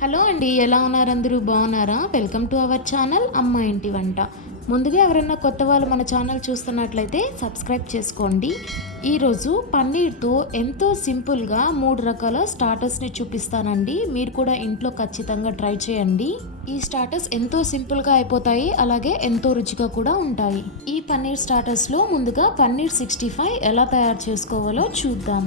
Hello అండి ఎలా ఉన్నారు అందరూ? బాగున్నారా? వెల్కమ్ టు అవర్ ఛానల్ అమ్మ ఇంటి వంట. ముందుగా ఎవరైనా కొత్త వాళ్ళు మన ఛానల్ చూస్తున్నట్లయితే సబ్స్క్రైబ్ చేసుకోండి. ఈరోజు పన్నీర్తో ఎంతో సింపుల్గా మూడు రకాల స్టార్టర్స్ని చూపిస్తానండి. మీరు కూడా ఇంట్లో ఖచ్చితంగా ట్రై చేయండి. ఈ స్టార్టర్స్ ఎంతో సింపుల్గా అయిపోతాయి అలాగే ఎంతో రుచిగా కూడా ఉంటాయి. ఈ పన్నీర్ స్టార్టర్స్లో ముందుగా పన్నీర్ సిక్స్టీ ఫైవ్ ఎలా తయారు చేసుకోవాలో చూద్దాం.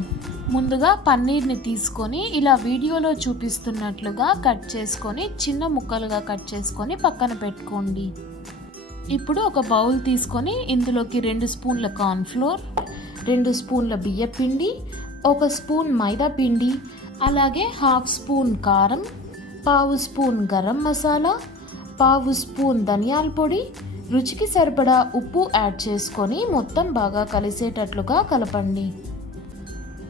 ముందుగా పన్నీర్ని తీసుకొని ఇలా వీడియోలో చూపిస్తున్నట్లుగా కట్ చేసుకొని చిన్న ముక్కలుగా కట్ చేసుకొని పక్కన పెట్టుకోండి. ఇప్పుడు ఒక బౌల్ తీసుకొని ఇందులోకి రెండు స్పూన్ల కార్న్ఫ్లోర్ రెండు స్పూన్ల బియ్య పిండి ఒక స్పూన్ మైదా పిండి అలాగే హాఫ్ స్పూన్ కారం పావు స్పూన్ గరం మసాలా పావు స్పూన్ ధనియాల పొడి రుచికి సరిపడా ఉప్పు యాడ్ చేసుకొని మొత్తం బాగా కలిసేటట్లుగా కలపండి.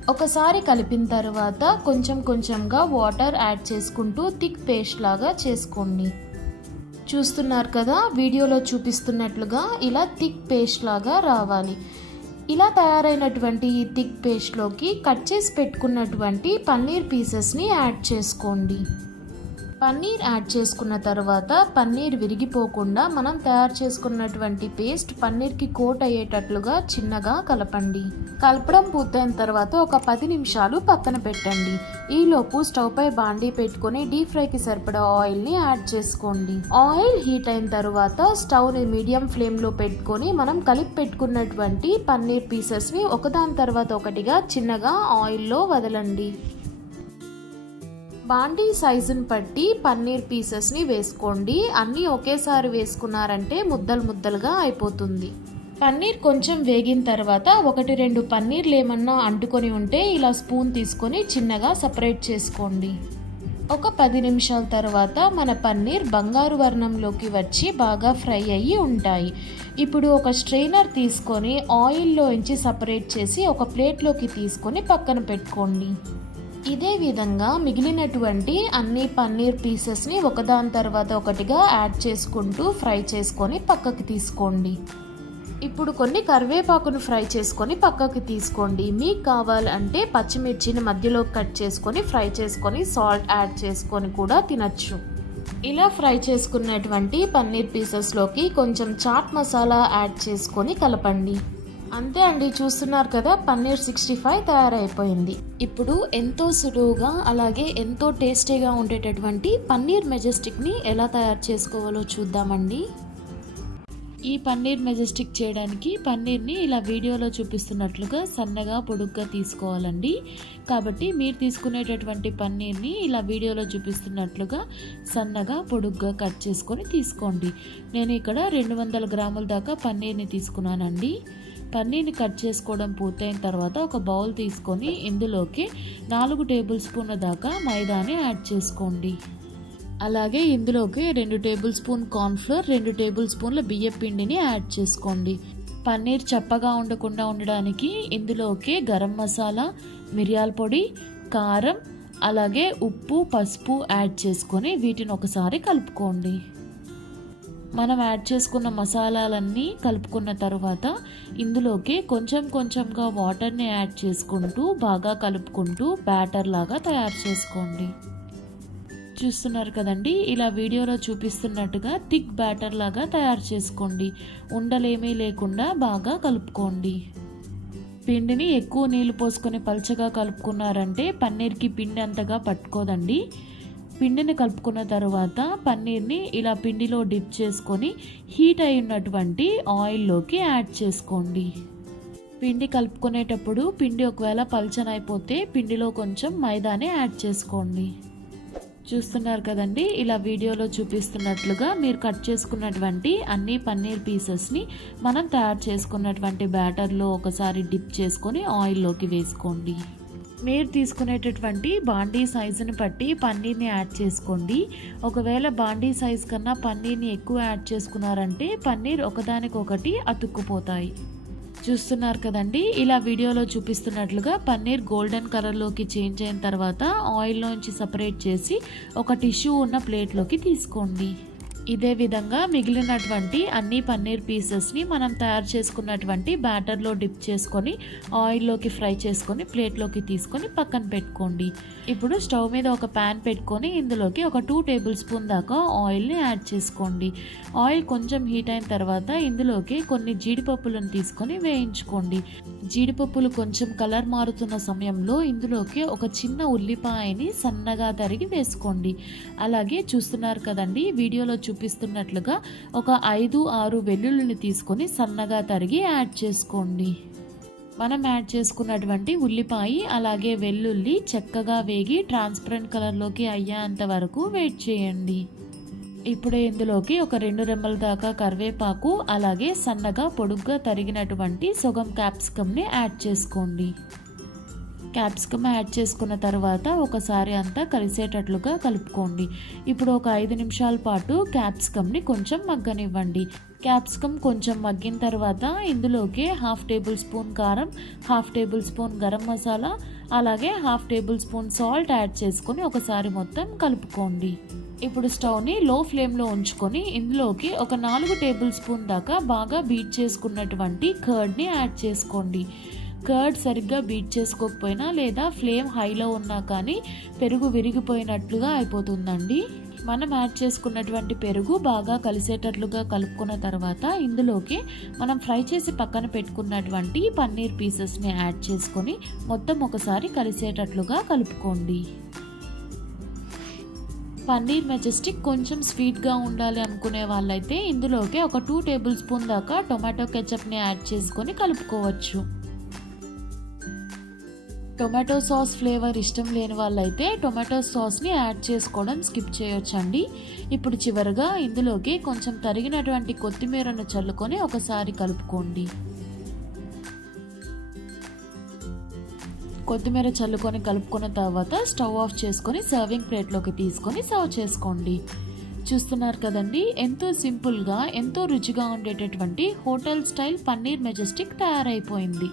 ఒకసారి కలిపిన తర్వాత కొంచెం కొంచెంగా వాటర్ యాడ్ చేసుకుంటూ థిక్ పేస్ట్ లాగా చేసుకోండి. చూస్తున్నారు కదా వీడియోలో చూపిస్తున్నట్లుగా ఇలా థిక్ పేస్ట్ లాగా రావాలి. ఇలా తయారైనటువంటి ఈ థిక్ పేస్ట్లోకి కట్ చేసి పెట్టుకున్నటువంటి పన్నీర్ పీసెస్ని యాడ్ చేసుకోండి. పన్నీర్ యాడ్ చేసుకున్న తర్వాత పన్నీర్ విరిగిపోకుండా మనం తయారు చేసుకున్నటువంటి పేస్ట్ పన్నీర్కి కోట్ అయ్యేటట్లుగా చిన్నగా కలపండి. కలపడం పూర్తయిన తర్వాత ఒక పది నిమిషాలు పక్కన పెట్టండి. ఈలోపు స్టవ్ పై బాండీ పెట్టుకొని డీప్ ఫ్రైకి సరిపడా ఆయిల్ని యాడ్ చేసుకోండి. ఆయిల్ హీట్ అయిన తర్వాత స్టవ్ని మీడియం ఫ్లేమ్లో పెట్టుకొని మనం కలిపి పెట్టుకున్నటువంటి పన్నీర్ పీసెస్ని ఒకదాని తర్వాత ఒకటిగా చిన్నగా ఆయిల్లో వదలండి. బాండీ సైజుని బట్టి పన్నీర్ పీసెస్ని వేసుకోండి. అన్నీ ఒకేసారి వేసుకున్నారంటే ముద్దలు ముద్దలుగా అయిపోతుంది. పన్నీర్ కొంచెం వేగిన తర్వాత ఒకటి రెండు పన్నీర్లు ఏమన్నా అంటుకొని ఉంటే ఇలా స్పూన్ తీసుకొని చిన్నగా సపరేట్ చేసుకోండి. ఒక పది నిమిషాల తర్వాత మన పన్నీర్ బంగారు వర్ణంలోకి వచ్చి బాగా ఫ్రై అయ్యి ఉంటాయి. ఇప్పుడు ఒక స్ట్రెయినర్ తీసుకొని ఆయిల్లో ఆయిల్లోంచి సపరేట్ చేసి ఒక ప్లేట్లోకి తీసుకొని పక్కన పెట్టుకోండి. ఇదే విధంగా మిగిలినటువంటి అన్ని పన్నీర్ పీసెస్ని ఒకదాని తర్వాత ఒకటిగా యాడ్ చేసుకుంటూ ఫ్రై చేసుకొని పక్కకి తీసుకోండి. ఇప్పుడు కొన్ని కరివేపాకును ఫ్రై చేసుకొని పక్కకి తీసుకోండి. మీకు కావాలంటే పచ్చిమిర్చిని మధ్యలో కట్ చేసుకొని ఫ్రై చేసుకొని సాల్ట్ యాడ్ చేసుకొని కూడా తినచ్చు. ఇలా ఫ్రై చేసుకున్నటువంటి పన్నీర్ పీసెస్లోకి కొంచెం చాట్ మసాలా యాడ్ చేసుకొని కలపండి. అంతే అండి చూస్తున్నారు కదా పన్నీర్ సిక్స్టీ ఫైవ్ తయారైపోయింది. ఇప్పుడు ఎంతో సులువుగా అలాగే ఎంతో టేస్టీగా ఉండేటటువంటి పన్నీర్ మెజెస్టిక్ని ఎలా తయారు చేసుకోవాలో చూద్దామండి. ఈ పన్నీర్ మెజెస్టిక్ చేయడానికి పన్నీర్ని ఇలా వీడియోలో చూపిస్తున్నట్లుగా సన్నగా పొడుగ్గా తీసుకోవాలండి. కాబట్టి మీరు తీసుకునేటటువంటి పన్నీర్ని ఇలా వీడియోలో చూపిస్తున్నట్లుగా సన్నగా పొడుగ్గా కట్ చేసుకొని తీసుకోండి. నేను ఇక్కడ రెండు వందల గ్రాముల దాకా పన్నీర్ని తీసుకున్నానండి. పన్నీర్ని కట్ చేసుకోవడం పూర్తయిన తర్వాత ఒక బౌల్ తీసుకొని ఇందులోకి నాలుగు టేబుల్ స్పూన్ల దాకా మైదాని యాడ్ చేసుకోండి. అలాగే ఇందులోకి రెండు టేబుల్ స్పూన్ కార్న్ఫ్లోర్ రెండు టేబుల్ స్పూన్ల బియ్యం పిండిని యాడ్ చేసుకోండి. పన్నీర్ చప్పగా ఉండకుండా ఉండడానికి ఇందులోకి గరం మసాలా మిరియాల పొడి కారం అలాగే ఉప్పు పసుపు యాడ్ చేసుకొని వీటిని ఒకసారి కలుపుకోండి. మనం యాడ్ చేసుకున్న మసాలాలన్నీ కలుపుకున్న తర్వాత ఇందులోకి కొంచెం కొంచెంగా వాటర్ని యాడ్ చేసుకుంటూ బాగా కలుపుకుంటూ బ్యాటర్ లాగా తయారు చేసుకోండి. చూస్తున్నారు కదండి ఇలా వీడియోలో చూపిస్తున్నట్టుగా థిక్ బ్యాటర్ లాగా తయారు చేసుకోండి. ఉండలేమీ లేకుండా బాగా కలుపుకోండి. పిండిని ఎక్కువ నీళ్ళు పోసుకొని పల్చగా కలుపుకున్నారంటే పన్నీర్కి పిండి అంతగా పట్టుకోదండి. పిండిని కలుపుకున్న తర్వాత పన్నీర్ని ఇలా పిండిలో డిప్ చేసుకొని హీట్ అయి ఉన్నటువంటి ఆయిల్లోకి యాడ్ చేసుకోండి. పిండి కలుపుకునేటప్పుడు పిండి ఒకవేళ పల్చనైపోతే పిండిలో కొంచెం మైదాని యాడ్ చేసుకోండి. చూస్తున్నారు కదండి ఇలా వీడియోలో చూపిస్తున్నట్లుగా మీరు కట్ చేసుకున్నటువంటి అన్ని పన్నీర్ పీసెస్ని మనం తయారు చేసుకున్నటువంటి బ్యాటర్లో ఒకసారి డిప్ చేసుకొని ఆయిల్లోకి వేసుకోండి. మీరు తీసుకునేటటువంటి బాండీ సైజుని బట్టి పన్నీర్ని యాడ్ చేసుకోండి. ఒకవేళ బాండీ సైజ్ కన్నా పన్నీర్ని ఎక్కువ యాడ్ చేసుకున్నారంటే పన్నీర్ ఒకదానికొకటి అతుక్కుపోతాయి. చూస్తున్నారు కదండి ఇలా వీడియోలో చూపిస్తున్నట్లుగా పన్నీర్ గోల్డెన్ కలర్లోకి చేంజ్ అయిన తర్వాత ఆయిల్లోంచి సపరేట్ చేసి ఒక టిష్యూ ఉన్న ప్లేట్లోకి తీసుకోండి. ఇదే విధంగా మిగిలినటువంటి అన్ని పన్నీర్ పీసెస్ని మనం తయారు చేసుకున్నటువంటి బ్యాటర్లో డిప్ చేసుకొని ఆయిల్లోకి ఫ్రై చేసుకొని ప్లేట్లోకి తీసుకొని పక్కన పెట్టుకోండి. ఇప్పుడు స్టవ్ మీద ఒక ప్యాన్ పెట్టుకొని ఇందులోకి ఒక టూ టేబుల్ స్పూన్ దాకా ఆయిల్ని యాడ్ చేసుకోండి. ఆయిల్ కొంచెం హీట్ అయిన తర్వాత ఇందులోకి కొన్ని జీడిపప్పులను తీసుకొని వేయించుకోండి. జీడిపప్పులు కొంచెం కలర్ మారుతున్న సమయంలో ఇందులోకి ఒక చిన్న ఉల్లిపాయని సన్నగా తరిగి వేసుకోండి. అలాగే చూస్తున్నారు కదండి వీడియోలో చూపిస్తున్నట్లుగా ఒక ఐదు ఆరు వెల్లుల్లిని తీసుకొని సన్నగా తరిగి యాడ్ చేసుకోండి. మనం యాడ్ చేసుకున్నటువంటి ఉల్లిపాయ అలాగే వెల్లుల్లి చక్కగా వేగి ట్రాన్స్పరెంట్ కలర్లోకి అయ్యేంత వరకు వెయిట్ చేయండి. ఇప్పుడే ఇందులోకి ఒక రెండు రెమ్మల దాకా కరివేపాకు అలాగే సన్నగా పొడుగ్గా తరిగినటువంటి సొగం క్యాప్సికమ్ని యాడ్ చేసుకోండి. క్యాప్సికమ్ యాడ్ చేసుకున్న తర్వాత ఒకసారి అంతా కలిసేటట్లుగా కలుపుకోండి. ఇప్పుడు ఒక ఐదు నిమిషాల పాటు క్యాప్సికమ్ని కొంచెం మగ్గనివ్వండి. క్యాప్సికమ్ కొంచెం మగ్గిన తర్వాత ఇందులోకి హాఫ్ టేబుల్ స్పూన్ కారం half tablespoon garam masala అలాగే half tablespoon salt add చేసుకొని ఒకసారి మొత్తం కలుపుకోండి. ఇప్పుడు స్టవ్ని లో ఫ్లేమ్లో ఉంచుకొని ఇందులోకి ఒక నాలుగు టేబుల్ స్పూన్ దాకా బాగా బీట్ చేసుకున్నటువంటి కర్డ్ని యాడ్ చేసుకోండి. కర్డ్ సరిగ్గా బీట్ చేసుకోకపోయినా లేదా ఫ్లేమ్ హైలో ఉన్నా కానీ పెరుగు విరిగిపోయినట్లుగా అయిపోతుందండి. మనం యాడ్ చేసుకున్నటువంటి పెరుగు బాగా కలిసేటట్లుగా కలుపుకున్న తర్వాత ఇందులోకి మనం ఫ్రై చేసి పక్కన పెట్టుకున్నటువంటి పన్నీర్ పీసెస్ని యాడ్ చేసుకొని మొత్తం ఒకసారి కలిసేటట్లుగా కలుపుకోండి. పన్నీర్ మెజెస్టిక్ కొంచెం స్వీట్గా ఉండాలి అనుకునే వాళ్ళైతే ఇందులోకి ఒక టూ టేబుల్ స్పూన్ దాకా టొమాటో కెచప్ని యాడ్ చేసుకొని కలుపుకోవచ్చు. టొమాటో సాస్ ఫ్లేవర్ ఇష్టం లేని వాళ్ళైతే టొమాటో సాస్ని యాడ్ చేసుకోవడం స్కిప్ చేయొచ్చండి. ఇప్పుడు చివరిగా ఇందులోకి కొంచెం తరిగినటువంటి కొత్తిమీరను చల్లుకొని ఒకసారి కలుపుకోండి. కొత్తిమీర చల్లుకొని కలుపుకున్న తర్వాత స్టవ్ ఆఫ్ చేసుకొని సర్వింగ్ ప్లేట్లోకి తీసుకొని సర్వ్ చేసుకోండి. చూస్తున్నారు కదండి ఎంతో సింపుల్గా ఎంతో రుచిగా ఉండేటటువంటి హోటల్ స్టైల్ పన్నీర్ మెజెస్టిక్ తయారైపోయింది.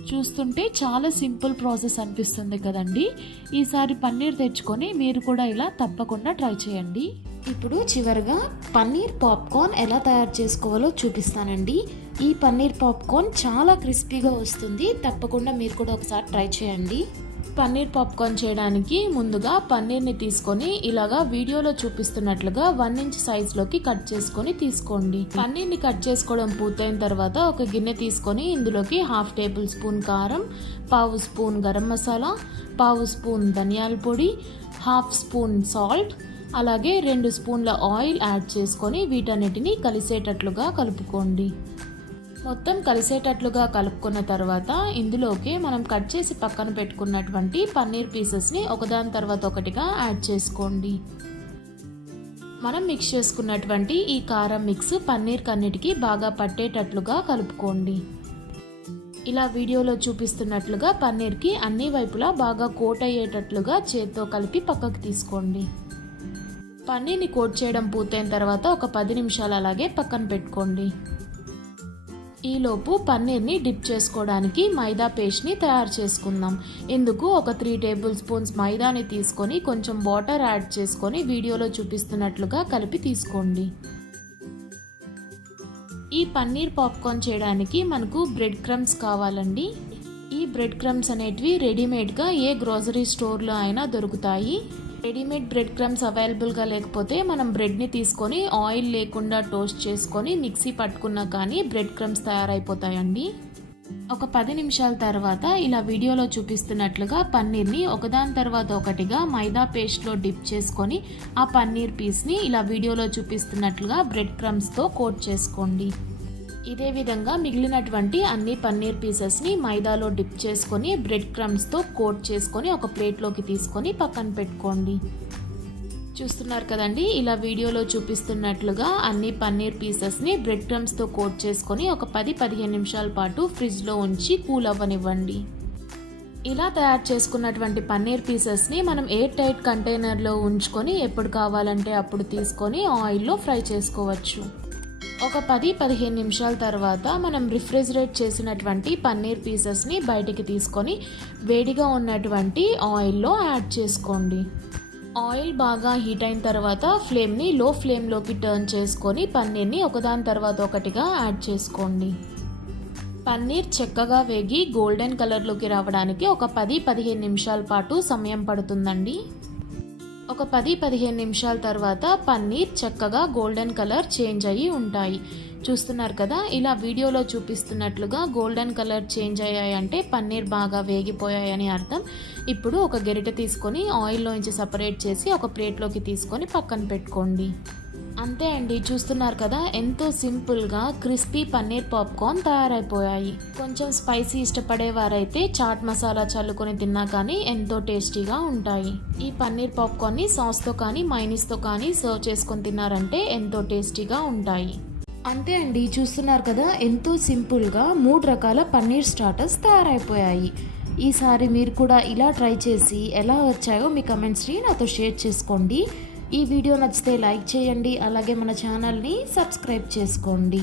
చూస్తుంటే చాలా సింపుల్ ప్రాసెస్ అనిపిస్తుంది కదండి. ఈసారి పన్నీర్ తెచ్చుకొని మీరు కూడా ఇలా తప్పకుండా ట్రై చేయండి. ఇప్పుడు చివరిగా పన్నీర్ పాప్కార్న్ ఎలా తయారు చేసుకోవాలో చూపిస్తానండి. ఈ పన్నీర్ పాప్కార్న్ చాలా క్రిస్పీగా వస్తుంది. తప్పకుండా మీరు కూడా ఒకసారి ట్రై చేయండి. పన్నీర్ పాప్కార్న్ చేయడానికి ముందుగా పన్నీర్ని తీసుకొని ఇలాగా వీడియోలో చూపిస్తున్నట్లుగా వన్ ఇంచ్ సైజ్లోకి కట్ చేసుకొని తీసుకోండి. పన్నీర్ని కట్ చేసుకోవడం పూర్తయిన తర్వాత ఒక గిన్నె తీసుకొని ఇందులోకి హాఫ్ టేబుల్ స్పూన్ కారం పావు స్పూన్ గరం మసాలా పావు స్పూన్ ధనియాల పొడి హాఫ్ స్పూన్ సాల్ట్ అలాగే రెండు స్పూన్ల ఆయిల్ యాడ్ చేసుకొని వీటన్నిటిని కలిసేటట్లుగా కలుపుకోండి. మొత్తం కలిసేటట్లుగా కలుపుకున్న తర్వాత ఇందులోకి మనం కట్ చేసి పక్కన పెట్టుకున్నటువంటి పన్నీర్ పీసెస్ని ఒకదాని తర్వాత ఒకటిగా యాడ్ చేసుకోండి. మనం మిక్స్ చేసుకున్నటువంటి ఈ కారం మిక్స్ పన్నీర్ కన్నిటికి బాగా పట్టేటట్లుగా కలుపుకోండి. ఇలా వీడియోలో చూపిస్తున్నట్లుగా పన్నీర్కి అన్ని వైపులా బాగా కోట్ అయ్యేటట్లుగా చేత్తో కలిపి పక్కకు తీసుకోండి. పన్నీర్ని కోట్ చేయడం పూర్తయిన తర్వాత ఒక పది నిమిషాలు అలాగే పక్కన పెట్టుకోండి. ఈలోపు పన్నీర్ని డిప్ చేసుకోవడానికి మైదా పేస్ట్ని తయారు చేసుకుందాం. ఇందుకు ఒక త్రీ టేబుల్ స్పూన్స్ మైదాని తీసుకొని కొంచెం వాటర్ యాడ్ చేసుకొని వీడియోలో చూపిస్తున్నట్లుగా కలిపి తీసుకోండి. ఈ పన్నీర్ పాప్కార్న్ చేయడానికి మనకు బ్రెడ్ క్రమ్స్ కావాలండి. ఈ బ్రెడ్ క్రమ్స్ అనేటివి రెడీమేడ్గా ఏ గ్రోసరీ స్టోర్లో అయినా దొరుకుతాయి. రెడీమేడ్ బ్రెడ్ క్రమ్స్ అవైలబుల్గా లేకపోతే మనం బ్రెడ్ని తీసుకొని ఆయిల్ లేకుండా టోస్ట్ చేసుకొని మిక్సీ పట్టుకున్నా కానీ బ్రెడ్ క్రమ్స్ తయారైపోతాయండి. ఒక పది నిమిషాల తర్వాత ఇలా వీడియోలో చూపిస్తున్నట్లుగా పన్నీర్ని ఒకదాని తర్వాత ఒకటిగా మైదా పేస్ట్లో డిప్ చేసుకొని ఆ పన్నీర్ పీస్ని ఇలా వీడియోలో చూపిస్తున్నట్లుగా బ్రెడ్ క్రమ్స్తో కోట్ చేసుకోండి. ఇదే విధంగా మిగిలినటువంటి అన్ని పన్నీర్ పీసెస్ని మైదాలో డిప్ చేసుకొని బ్రెడ్ క్రమ్స్తో కోట్ చేసుకొని ఒక ప్లేట్లోకి తీసుకొని పక్కన పెట్టుకోండి. చూస్తున్నారు కదండి ఇలా వీడియోలో చూపిస్తున్నట్లుగా అన్ని పన్నీర్ పీసెస్ని బ్రెడ్ క్రమ్స్తో కోట్ చేసుకొని ఒక పది పదిహేను నిమిషాల పాటు ఫ్రిడ్జ్లో ఉంచి కూల్ అవ్వనివ్వండి. ఇలా తయారు చేసుకున్నటువంటి పన్నీర్ పీసెస్ని మనం ఎయిర్ టైట్ కంటైనర్లో ఉంచుకొని ఎప్పుడు కావాలంటే అప్పుడు తీసుకొని ఆయిల్లో ఫ్రై చేసుకోవచ్చు. ఒక పది పదిహేను నిమిషాల తర్వాత మనం రిఫ్రిజిరేట్ చేసినటువంటి పన్నీర్ పీసెస్ని బయటికి తీసుకొని వేడిగా ఉన్నటువంటి ఆయిల్లో యాడ్ చేసుకోండి. ఆయిల్ బాగా హీట్ అయిన తర్వాత ఫ్లేమ్ని లో ఫ్లేమ్లోకి టర్న్ చేసుకొని పన్నీర్ని ఒకదాని తర్వాత ఒకటిగా యాడ్ చేసుకోండి. పన్నీర్ చక్కగా వేగి గోల్డెన్ కలర్లోకి రావడానికి ఒక పది పదిహేను నిమిషాల పాటు సమయం పడుతుందండి. ఒక పది పదిహేను నిమిషాల తర్వాత పన్నీర్ చక్కగా గోల్డెన్ కలర్ చేంజ్ అయ్యి ఉంటాయి. చూస్తున్నారు కదా ఇలా వీడియోలో చూపిస్తున్నట్లుగా గోల్డెన్ కలర్ చేంజ్ అయ్యాయంటే పన్నీర్ బాగా వేగిపోయాయని అర్థం. ఇప్పుడు ఒక గెరిట తీసుకొని ఆయిల్లోంచి సపరేట్ చేసి ఒక ప్లేట్లోకి తీసుకొని పక్కన పెట్టుకోండి. అంతే అండి చూస్తున్నారు కదా ఎంతో సింపుల్గా క్రిస్పీ పన్నీర్ పాప్కార్న్ తయారైపోయాయి. కొంచెం స్పైసీ ఇష్టపడేవారైతే చాట్ మసాలా చల్లుకొని తిన్నా కానీ ఎంతో టేస్టీగా ఉంటాయి. ఈ పన్నీర్ పాప్కార్న్ని సాస్తో కానీ మైనీస్తో కానీ సర్వ్ చేసుకొని తిన్నారంటే ఎంతో టేస్టీగా ఉంటాయి. అంతే అండి చూస్తున్నారు కదా ఎంతో సింపుల్గా మూడు రకాల పన్నీర్ స్టార్టర్స్ తయారైపోయాయి. ఈసారి మీరు కూడా ఇలా ట్రై చేసి ఎలా వచ్చాయో మీ కమెంట్స్ని నాతో షేర్ చేసుకోండి. ఈ వీడియో నచ్చితే లైక్ చేయండి అలాగే మన ఛానల్ని సబ్స్క్రైబ్ చేసుకోండి.